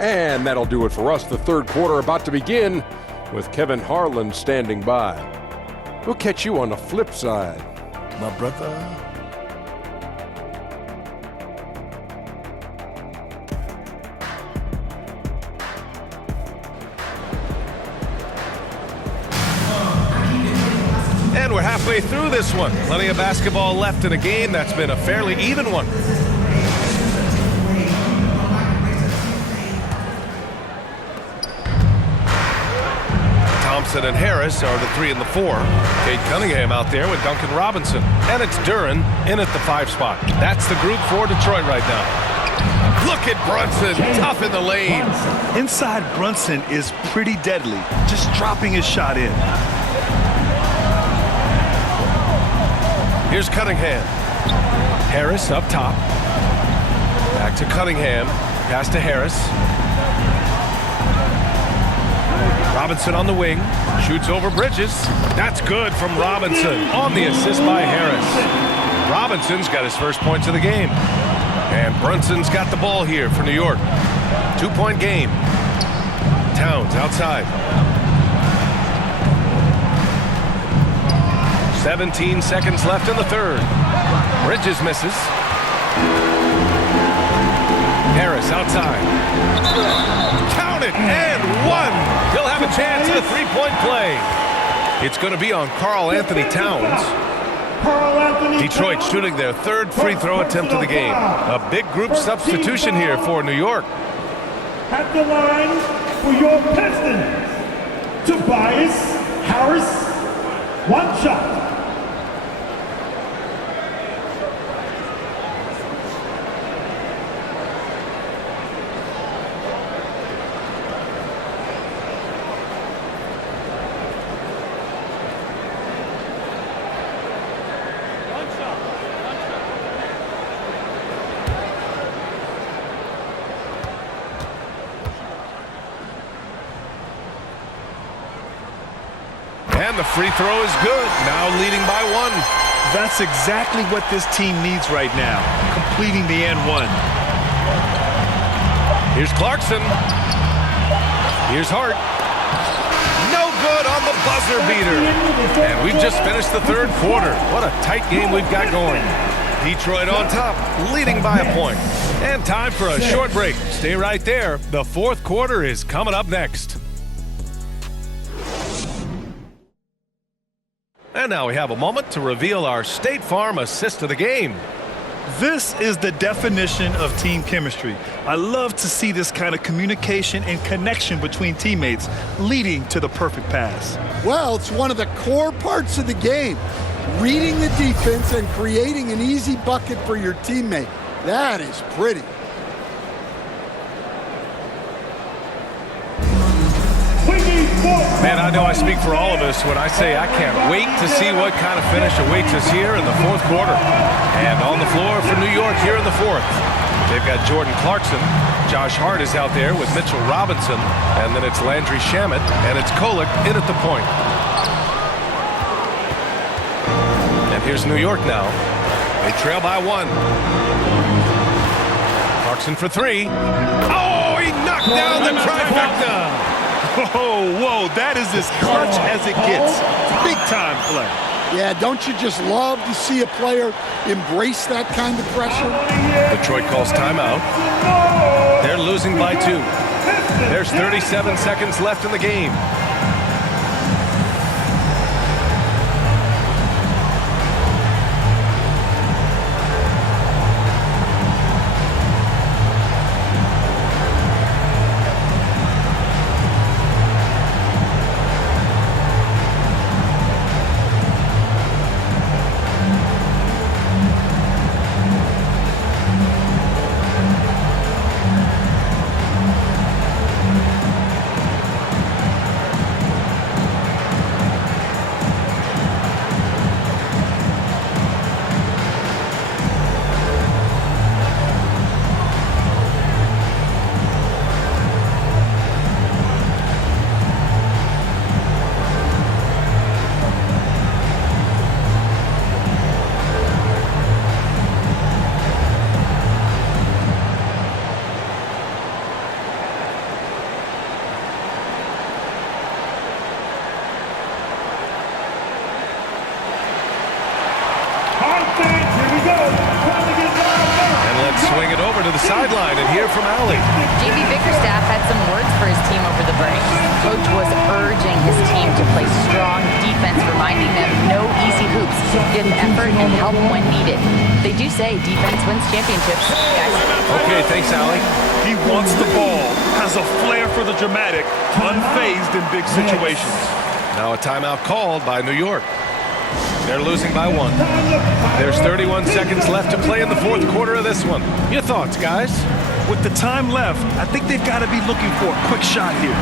And that'll do it for us. The third quarter about to begin with Kevin Harlan standing by. We'll catch you on the flip side, my brother. And we're halfway through this one. Plenty of basketball left in a game that's been a fairly even one. Thompson and Harris are the 3 and the 4. Kate Cunningham out there with Duncan Robinson. And it's Duren in at the 5 spot. That's the group for Detroit right now. Look at Brunson, tough in the lane. Inside Brunson is pretty deadly, just dropping his shot in. Here's Cunningham. Harris up top. Back to Cunningham. Pass to Harris. Robinson on the wing. Shoots over Bridges. That's good from Robinson. On the assist by Harris. Robinson's got his first points of the game. And Brunson's got the ball here for New York. 2-point game. Towns outside. 17 seconds left in the third. Bridges misses. Harris outside. Count it, and one. He'll have a chance at a three-point play. It's going to be on Karl Anthony Towns. Detroit shooting their third free throw attempt of the game. A big group substitution here for New York. At the line for your Pistons, Tobias Harris, 1 shot. And the free throw is good. Now leading by 1. That's exactly what this team needs right now, completing the and 1. Here's Clarkson. Here's Hart. No good on the buzzer beater. And we've just finished the third quarter. What a tight game we've got going. Detroit on top, leading by a point. And time for a short break. Stay right there. The fourth quarter is coming up next. And now we have a moment to reveal our State Farm assist of the game. This is the definition of team chemistry. I love to see this kind of communication and connection between teammates leading to the perfect pass. Well, it's one of the core parts of the game. Reading the defense and creating an easy bucket for your teammate. That is pretty. Man, I know I speak for all of us when I say I can't wait to see what kind of finish awaits us here in the fourth quarter. And on the floor for New York here in the fourth, they've got Jordan Clarkson. Josh Hart is out there with Mitchell Robinson. And then it's Landry Shamet, and it's Kolek in at the point. And here's New York now. They trail by 1. Clarkson for 3. Oh, he knocked down the trifecta. Whoa, that is as clutch as it gets. Big time play. Yeah, don't you just love to see a player embrace that kind of pressure? Detroit calls timeout. They're losing by 2. There's 37 seconds left in the game. to the sideline and hear from Allie. JB Bickerstaff had some words for his team over the break. Coach was urging his team to play strong defense, reminding them no easy hoops, give effort and help when needed. They do say defense wins championships, guys. Okay, thanks, Allie. He wants the ball, has a flair for the dramatic, unfazed in big situations. Now a timeout called by New York. They're losing by 1. There's 31 seconds left to play in the fourth quarter of this one. Your thoughts, guys? With the time left, I think they've got to be looking for a quick shot here.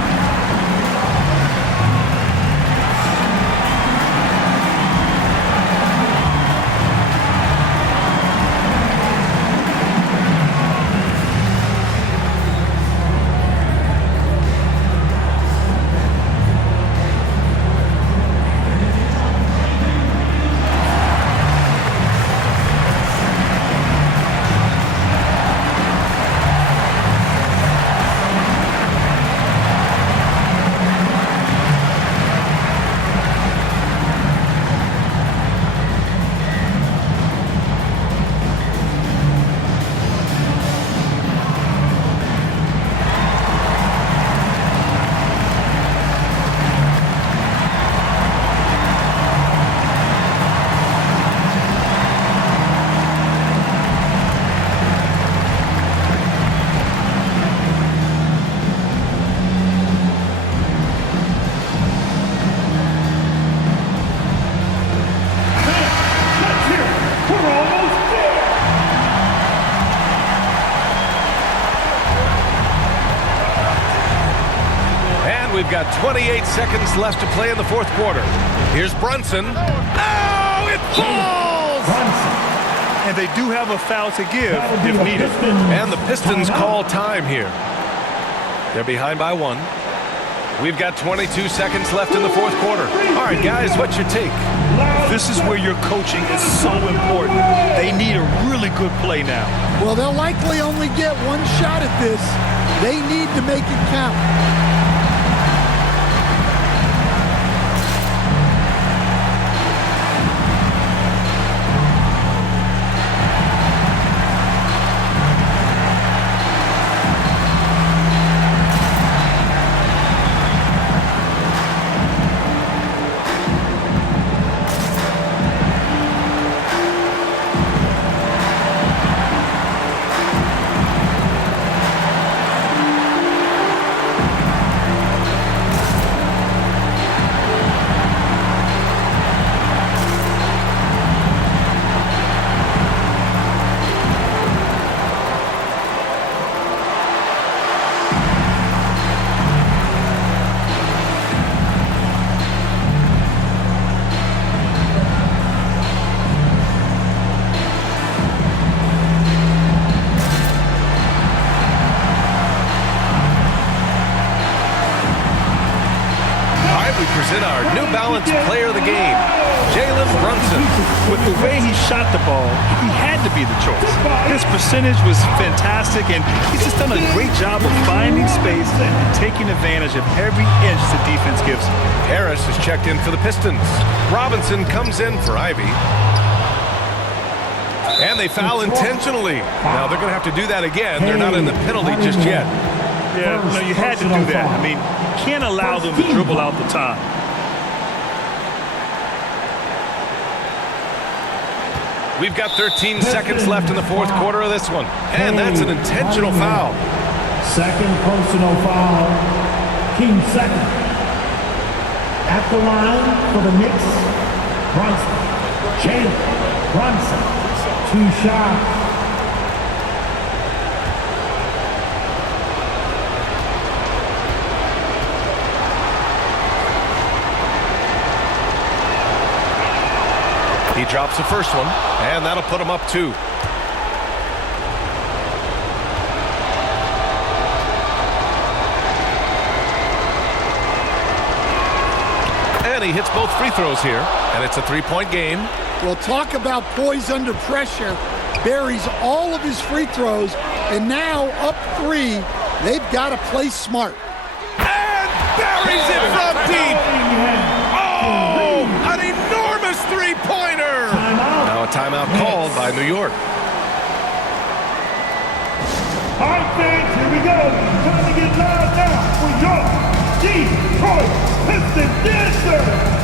We've got 28 seconds left to play in the fourth quarter. Here's Brunson. Oh, it falls! And they do have a foul to give if needed. And the Pistons call time here. They're behind by 1. We've got 22 seconds left in the fourth quarter. All right, guys, what's your take? This is where your coaching is so important. They need a really good play now. Well, they'll likely only get one shot at this. They need to make it count. Present our New Balance player of the game, Jalen Brunson. With the way he shot the ball, he had to be the choice. His percentage was fantastic, and he's just done a great job of finding space and taking advantage of every inch the defense gives him. Harris is checked in for the Pistons. Robinson comes in for Ivy. And they foul intentionally. Now they're going to have to do that again. They're not in the penalty just yet. Yeah, no, you had to do that. I mean, can't allow them to dribble out the time. We've got 13 seconds left in the fourth quarter of this one. And that's an intentional foul. Second personal foul. Team second. At the line for the Knicks, Brunson. Jalen Brunson. 2 shots. He drops the first one, and that'll put him up 2. And he hits both free throws here, and it's a 3-point game. Well, talk about poise under pressure. Buries all of his free throws, and now up 3. They've got to play smart. And buries it from deep. Oh, an enormous three-pointer. Now a timeout called by New York. All right, fans, here we go. Time to get loud now for your Detroit Pistons dancer.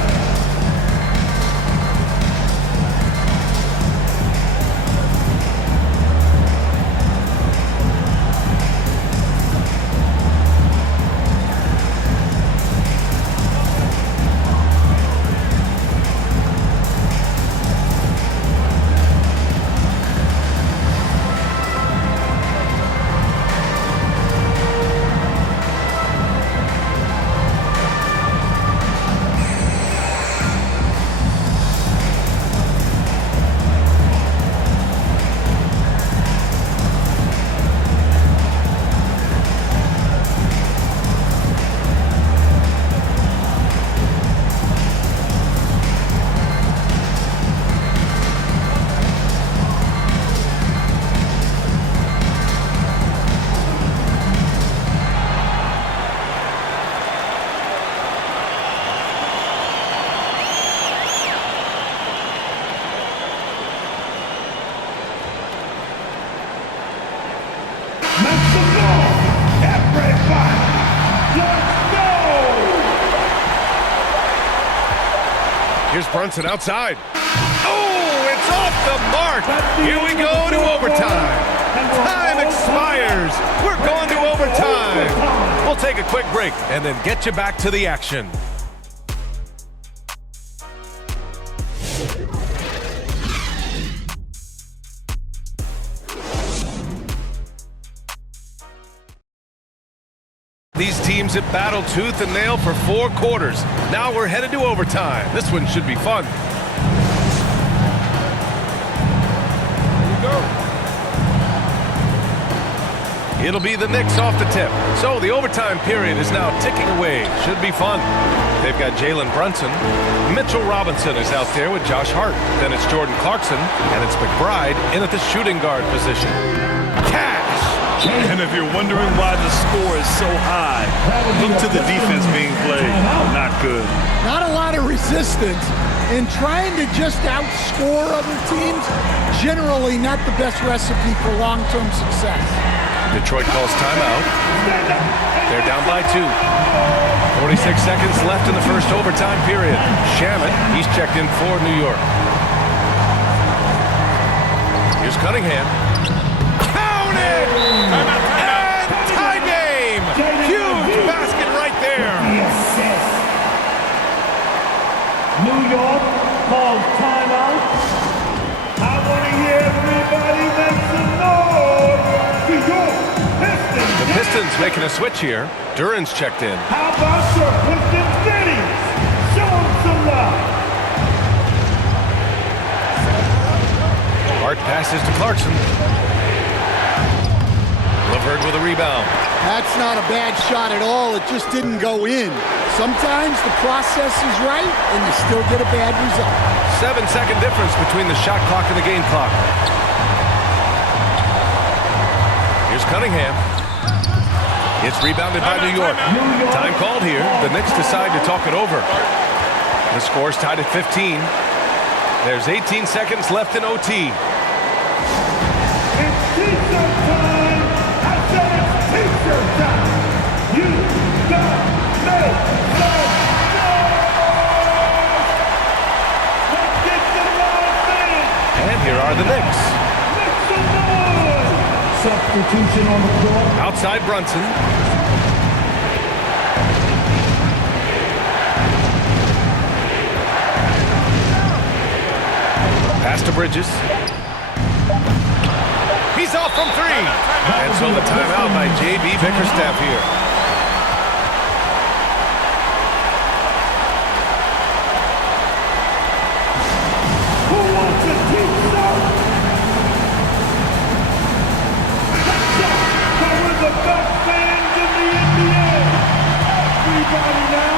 Here's Brunson outside. Oh, it's off the mark. Here we go to overtime. Time expires. We're going to overtime. We'll take a quick break and then get you back to the action. These teams have battled tooth and nail for 4 quarters. Now we're headed to overtime. This one should be fun. Here we go. It'll be the Knicks off the tip. So the overtime period is now ticking away. Should be fun. They've got Jalen Brunson. Mitchell Robinson is out there with Josh Hart. Then it's Jordan Clarkson, and it's McBride in at the shooting guard position. Cash! And if you're wondering why the score is so high, look to the defense being played. Not good. Not a lot of resistance. And trying to just outscore other teams, generally not the best recipe for long-term success. Detroit calls timeout. They're down by 2. 46 seconds left in the first overtime period. Shamet, he's checked in for New York. Here's Cunningham. Count it! And tie game! Huge basket right there! New York calls timeout. I want to hear everybody make some noise. New York Pistons. The Pistons making a switch here. Duran's checked in. How about your Pistons cities? Show them some love. Hart passes to Clarkson. Lavert with a rebound. That's not a bad shot at all. It just didn't go in. Sometimes the process is right, and you still get a bad result. 7-second difference between the shot clock and the game clock. Here's Cunningham. It's rebounded by New York. Time called here. The Knicks decide to talk it over. The score's tied at 15. There's 18 seconds left in OT. It's t-shirt time. I said it's t-shirt time. You got make some noise. Let's get some noise in. And here are the Knicks. Make some noise. Substitution on the court. Outside Brunson. Pass to Bridges. He's off from 3. And so the timeout by J.B. Bickerstaff here. Who wants a t-shirt? We're the best fans in the NBA. Everybody now.